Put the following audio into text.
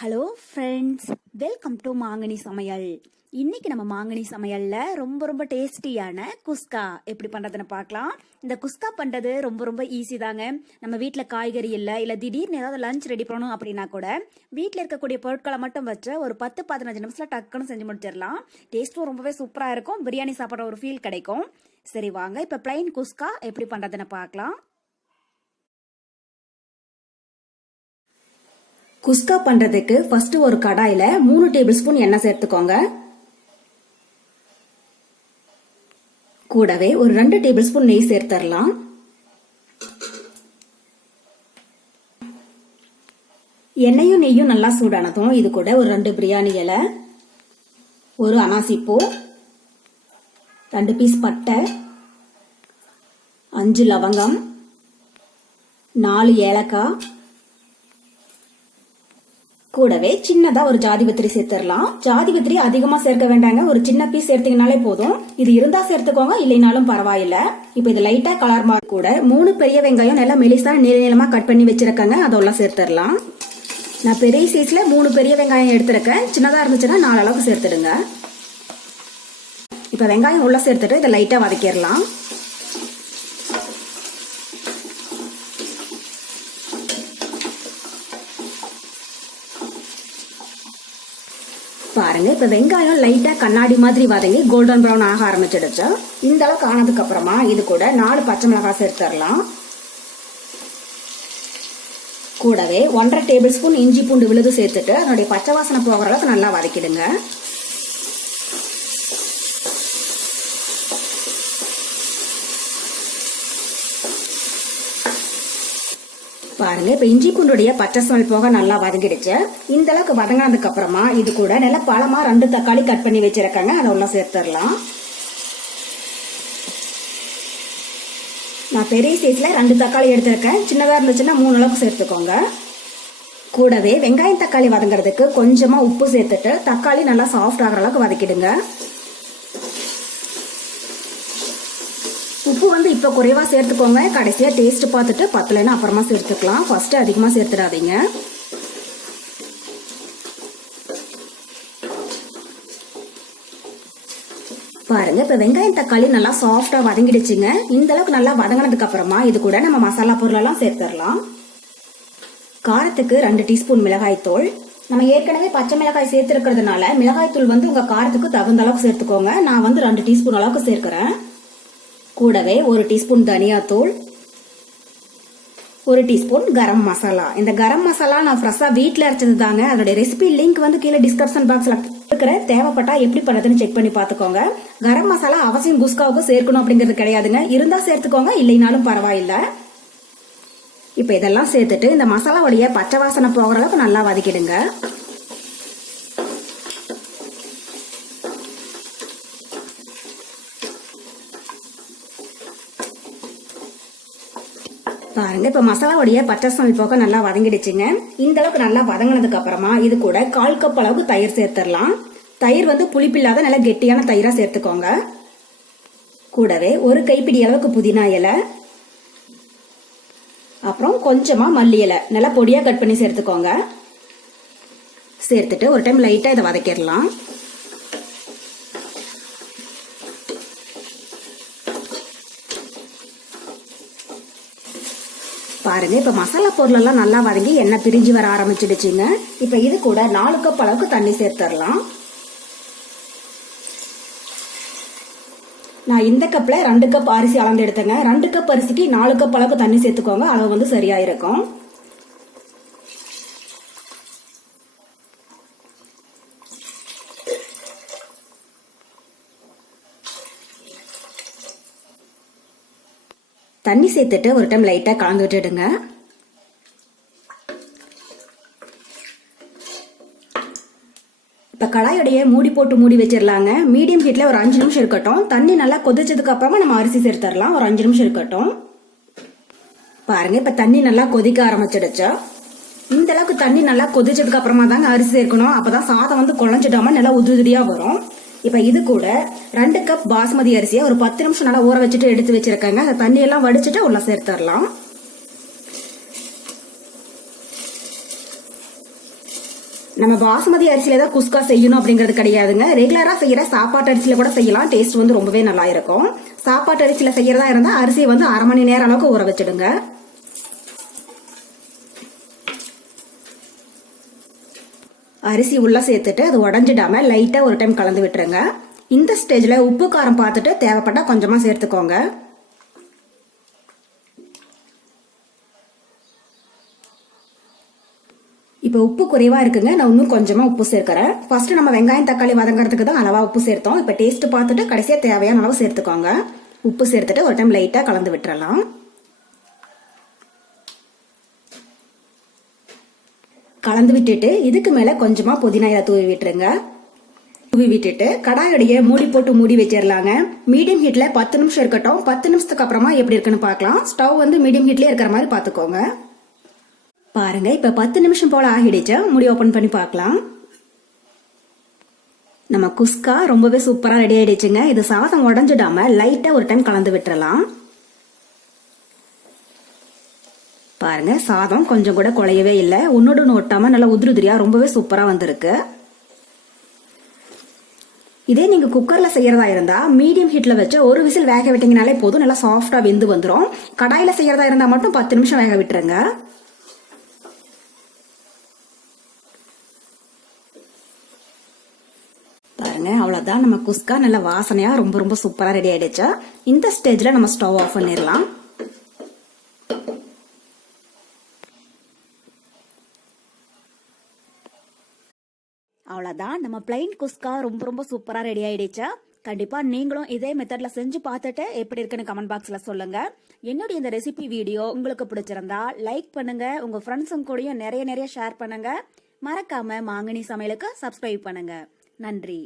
Hello friends, welcome to மாங்கனி சமையல். இன்னைக்கு நம்ம மாங்கனி சமையல்ல ரொம்ப டேஸ்டியான குஸ்கா எப்படி பண்றதுன்னு பார்க்கலாம். இந்த குஸ்கா பண்றது ரொம்ப ஈஸி தாங்க. நம்ம வீட்டில் காய்கறி இல்லை திடீர்னு ஏதாவது லஞ்ச் ரெடி பண்ணணும் அப்படின்னா கூட வீட்டில் இருக்கக்கூடிய பொருட்களை மட்டும் வச்சு ஒரு 10-15 நிமிஷத்துல டக்குன்னு செஞ்சு முடிச்சிடலாம். டேஸ்ட்டும் ரொம்பவே சூப்பராக இருக்கும். பிரியாணி சாப்பிட்ற ஒரு ஃபீல் கிடைக்கும். சரி வாங்க, இப்போ பிளைன் குஸ்கா எப்படி பண்றதுன்னு பார்க்கலாம். குஸ்கா பண்றதுக்கு ஃபர்ஸ்ட் ஒரு கடாயில 3 டேபிள் ஸ்பூன் எண்ணெய் சேர்த்துக்கோங்க. கூடவே ஒரு 2 டேபிள் ஸ்பூன் நெய் சேர்த்துடலாம். எண்ணெயும் நெய்யும் நல்லா சூடானதும் இது கூட ஒரு 2 பிரியாணி இலை, ஒரு அனாசிப்பூ, 2 பீஸ் பட்டை, 5 லவங்கம், 4 ஏலக்காய், கூடவே சின்னதா ஒரு ஜாதிபத்திரி சேர்த்துடலாம். ஜாதிபத்திரி அதிகமா சேர்க்க வேண்டாங்க, ஒரு சின்ன பீஸ் சேர்த்தீங்கனாலே போதும். இது இருந்தா சேர்த்துக்கோங்க, இல்லைனாலும் பரவாயில்ல. இப்போ இது லைட்டா கலர் மாறு. கூட 3 பெரிய வெங்காயம் நல்லா மெலிசா நீளமா கட் பண்ணி வச்சிருக்கேங்க, அதெல்லாம் சேர்த்துடலாம். நான் பெரிய சைஸ்ல 3 பெரிய வெங்காயம் எடுத்திருக்கேன். சின்னதா இருந்துச்சுன்னா 4 அளவுக்கு சேர்த்துடுங்க. இப்ப வெங்காயம் உள்ள சேர்த்துட்டு இதை லைட்டா வதக்கிடலாம். பாருங்க, இப்ப வெங்காயம் லைட்டா கண்ணாடி மாதிரி வதங்கி கோல்டன் ப்ரௌன் ஆக ஆரம்பிச்சிடுச்சு. இந்த அளவுக்கு ஆனதுக்கு அப்புறமா இது கூட 4 பச்சை மிளகாய் சேர்த்துடலாம். கூடவே 1.5 டேபிள் ஸ்பூன் இஞ்சி பூண்டு விழுது சேர்த்துட்டு அதனுடைய பச்சை வாசனை போகிற அளவுக்கு நல்லா வதக்கிடுங்க. பாருங்க, இப்ப இஞ்சி பூண்டுடைய பச்சை ஸ்மெல் போக நல்லா வதங்கிடுச்சு. இந்த அளவுக்கு வதங்கினதுக்கு அப்புறமா இது கூட நல்ல பழமா 2 தக்காளி கட் பண்ணி வச்சிருக்காங்க, அதை உள்ள சேர்த்துடலாம். நான் பெரிய சைஸ்ல 2 தக்காளி எடுத்திருக்கேன். சின்னதா இருந்துச்சுன்னா 3 அளவுக்கு சேர்த்துக்கோங்க. கூடவே வெங்காயம் தக்காளி வதங்குறதுக்கு கொஞ்சமா உப்பு சேர்த்துட்டு தக்காளி நல்லா சாஃப்ட் ஆகிற அளவுக்கு வதக்கிடுங்க. உப்பு இப்ப குறைவா சேர்த்துக்கோங்க. கடைசியா டேஸ்ட் பார்த்துட்டு பத்தலைன்னா அப்புறமா சேர்த்துக்கலாம். ஃபர்ஸ்ட் அதிகமா சேர்த்துடாதீங்க. பாருங்க, இப்ப வெங்காயம் தக்காளி நல்லா சாஃப்டா வதங்கிடுச்சுங்க. இந்த அளவுக்கு நல்லா வதங்கினதுக்கு அப்புறமா இது கூட நம்ம மசாலா பொருள் எல்லாம் சேர்த்துடலாம். காரத்துக்கு 2 டீஸ்பூன் மிளகாய் தூள். நம்ம ஏற்கனவே பச்சை மிளகாய் சேர்த்திருக்கிறதுனால மிளகாய் தூள் உங்க காரத்துக்கு தகுந்த அளவுக்கு சேர்த்துக்கோங்க. நான் 2 டீஸ்பூன் அளவுக்கு சேர்க்கிறேன். கூடவே 1 டீஸ்பூன் தனியாத்தூள், 1 டீஸ்பூன் கரம் மசாலா. இந்த கரம் மசாலா நான் ஃப்ரெஷ்ஷா வீட்டில் அரைச்சது தாங்க. அதோட ரெசிபி லிங்க் கீழே டிஸ்கிரிப்ஷன் பாக்ஸ்ல இருக்கிறேன். தேவைப்பட்டா எப்படி பண்ணுறதுன்னு செக் பண்ணி பார்த்துக்கோங்க. கரம் மசாலா அவசியம் குஸ்காவுக்கு சேர்க்கணும் அப்படிங்கிறது கிடையாதுங்க. இருந்தா சேர்த்துக்கோங்க, இல்லைனாலும் பரவாயில்லை. இப்போ இதெல்லாம் சேர்த்துட்டு இந்த மசாலாவுடைய பச்சை வாசனை போகிற அளவுக்கு நல்லா வதக்கிடுங்க. பாருங்க, இப்ப மசாலாவுடைய பச்சை ஸ்மெல் போக நல்லா வதங்கிடுச்சுங்க. இந்த அளவுக்கு நல்லா வதங்கினதுக்கு அப்புறமா இது கூட 1/4 கப் அளவுக்கு தயிர் சேர்த்துடலாம். தயிர் புளிப்பில்லாத நல்ல கெட்டியான தயிரா சேர்த்துக்கோங்க. கூடவே 1 கைப்பிடி அளவுக்கு புதினா இலை, அப்புறம் கொஞ்சமா மல்லி இலை நல்லா பொடியா கட் பண்ணி சேர்த்துக்கோங்க. சேர்த்துட்டு ஒரு டைம் லைட்டா இதை வதக்கிடலாம். பாருங்க, இப்ப மசாலா பொருள் எல்லாம் நல்லா வதங்கி எண்ணெய் பிரிஞ்சு வர ஆரம்பிச்சிடுச்சுங்க. இப்ப இது கூட 4 கப் அளவுக்கு தண்ணி சேர்த்துடலாம். நான் இந்த கப்ல 2 கப் அரிசி அளந்து எடுத்தேங்க. 2 கப் அரிசிக்கு 4 கப் அளவுக்கு தண்ணி சேர்த்துக்கோங்க. அளவு சரியா இருக்கும். தண்ணி சேர்த்துட்டு ஒரு டைம் லைட்டா கலந்து விட்டுடுங்க. இப்ப கடாயோடைய மூடி போட்டு மூடி வச்சிடலாங்க. மீடியம் ஹீட்ல ஒரு 5 நிமிஷம் இருக்கட்டும். தண்ணி நல்லா கொதிச்சதுக்கு அப்புறமா நம்ம அரிசி சேர்த்துடலாம். ஒரு 5 நிமிஷம் இருக்கட்டும். பாருங்க, இப்ப தண்ணி நல்லா கொதிக்க ஆரம்பிச்சிடுச்சு. இந்த அளவுக்கு தண்ணி நல்லா கொதிச்சதுக்கு அப்புறமா தாங்க அரிசி சேர்க்கணும். அப்பதான் சாதம் குழஞ்சிடாம நல்லா உதிரியா வரும். இப்ப இது கூட 2 கப் பாஸ்மதி அரிசியை ஒரு 10 நிமிஷம் நல்லா ஊற வச்சுட்டு எடுத்து வச்சிருக்காங்க. அந்த தண்ணி எல்லாம் வடிச்சிட்டு உள்ள சேர்த்துடலாம். நம்ம பாசுமதி அரிசியில தான் குஸ்கா செய்யணும் அப்படிங்கிறது கிடையாதுங்க. ரெகுலரா செய்யற சாப்பாட்டு அரிசியில கூட செய்யலாம். டேஸ்ட் வந்து ரொம்பவே நல்லா இருக்கும். சாப்பாட்டு அரிசியில செய்யறதா இருந்தா அரிசியை வந்து 1/2 மணி நேரம் அளவுக்கு ஊற வச்சிடுங்க. அரிசி உள்ள சேர்த்துட்டு அது உடஞ்சிடாம லைட்டா ஒரு டைம் கலந்து விட்டுருங்க. இந்த ஸ்டேஜ்ல உப்பு காரம் பார்த்துட்டு தேவைப்பட்டா கொஞ்சமா சேர்த்துக்கோங்க. இப்போ உப்பு குறைவா இருக்குங்க. நான் இன்னும் கொஞ்சமா உப்பு சேர்க்கிறேன். ஃபர்ஸ்ட் நம்ம வெங்காயம் தக்காளி வதங்கறதுக்கு தான் அளவா உப்பு சேர்த்தோம். இப்போ டேஸ்ட் பார்த்துட்டு கடைசியா தேவையான அளவு சேர்த்துக்கோங்க. உப்பு சேர்த்துட்டு ஒரு டைம் லைட்டா கலந்து விட்டுறலாம். கலந்து விட்டுட்டு இதுக்கு மேல கொஞ்சமா புதினா இலை தூவி விட்டுருங்க. தூவி விட்டுட்டு கடாயோடைய மூடி போட்டு மூடி வச்சிடலாங்க. மீடியம் ஹீட்ல 10 நிமிஷம் இருக்கட்டும். 10 நிமிஷத்துக்கு அப்புறமா எப்படி இருக்குன்னு பார்க்கலாம். ஸ்டவ் வந்து மீடியம் ஹீட்லயே இருக்கிற மாதிரி பாத்துக்கோங்க. பாருங்க, இப்ப 10 நிமிஷம் போல ஆகிடுச்சு. முடி ஓபன் பண்ணி பார்க்கலாம். நம்ம குஸ்கா ரொம்பவே சூப்பரா ரெடி ஆயிடுச்சுங்க. இது சாதம் உடஞ்சிடாம லைட்டா ஒரு டைம் கலந்து விட்டுறலாம். பாருங்க, சாதம் கொஞ்சம் கூட குழையவே இல்லை. ஒன்னோடு ஒட்டாம நல்லா உதிரி உதிரியா ரொம்பவே சூப்பரா வந்திருக்கு. இதே நீங்க குக்கர்ல செய்யறதா இருந்தா மீடியம் ஹீட்ல வச்சு ஒரு விசில் வேக விட்டீங்கனாலே போதும். நல்லா சாஃப்டா வெந்து வந்துடும். கடாயில செய்யறதா இருந்தா மட்டும் 10 நிமிஷம் வேக விட்டுருங்க. பாருங்க, அவ்வளவுதான். நம்ம குஸ்கா நல்ல வாசனையா ரொம்ப ரொம்ப சூப்பரா ரெடி ஆயிடுச்சு. இந்த ஸ்டேஜ்ல நம்ம ஸ்டவ் ஆஃப் பண்ணிடலாம். அவ்வளவுதான், நம்ம பிளைன் குஸ்கா ரொம்ப ரொம்ப சூப்பரா ரெடி ஆயிடுச்சு. கண்டிப்பா நீங்களும் இதே மெத்தட்ல செஞ்சு பார்த்துட்டு எப்படி இருக்குன்னு கமெண்ட் பாக்ஸ்ல சொல்லுங்க. என்னுடைய இந்த ரெசிபி வீடியோ உங்களுக்கு பிடிச்சிருந்தா லைக் பண்ணுங்க. உங்க ஃப்ரெண்ட்ஸும் கூடயும் நிறைய நிறைய ஷேர் பண்ணுங்க. மறக்காம மாங்கனி சமையலுக்கு சப்ஸ்கிரைப் பண்ணுங்க. நன்றி.